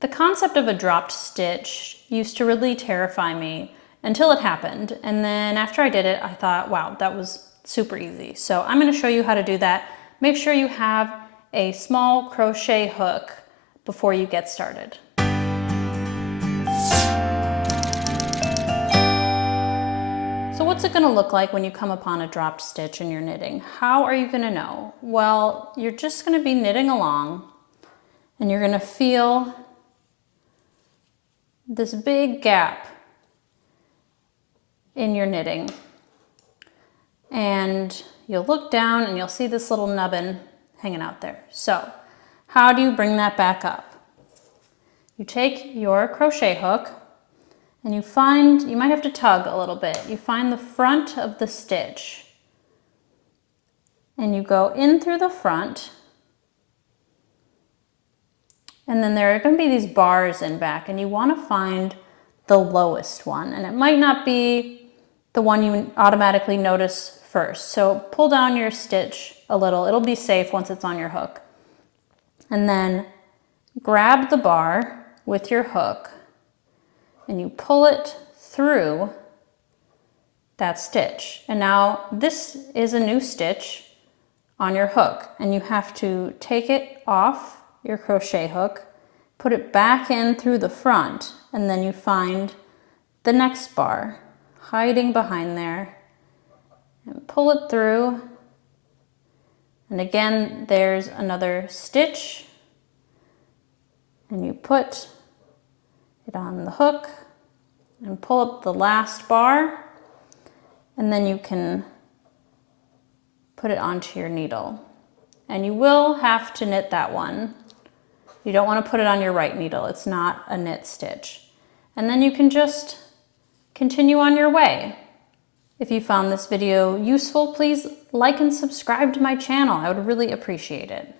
The concept of a dropped stitch used to really terrify me until it happened. And then after I did it, I thought, wow, that was super easy. So I'm going to show you how to do that. Make sure you have a small crochet hook before you get started. So what's it going to look like when you come upon a dropped stitch in your knitting? How are you going to know? Well, you're just going to be knitting along and you're going to feel this big gap in your knitting. And you'll look down and you'll see this little nubbin hanging out there. So how do you bring that back up? You take your crochet hook and you might have to tug a little bit. You find the front of the stitch and you go in through the front, and then there are going to be these bars in back, and you want to find the lowest one, and it might not be the one you automatically notice first. So pull down your stitch a little. It'll be safe once it's on your hook. And then grab the bar with your hook and you pull it through that stitch. And now this is a new stitch on your hook, and you have to take it off your crochet hook, put it back in through the front, and then you find the next bar hiding behind there and pull it through. And again, there's another stitch, and you put it on the hook and pull up the last bar, and then you can put it onto your needle. And you will have to knit that one. You don't want to put it on your right needle. It's not a knit stitch. And then you can just continue on your way. If you found this video useful, please like and subscribe to my channel. I would really appreciate it.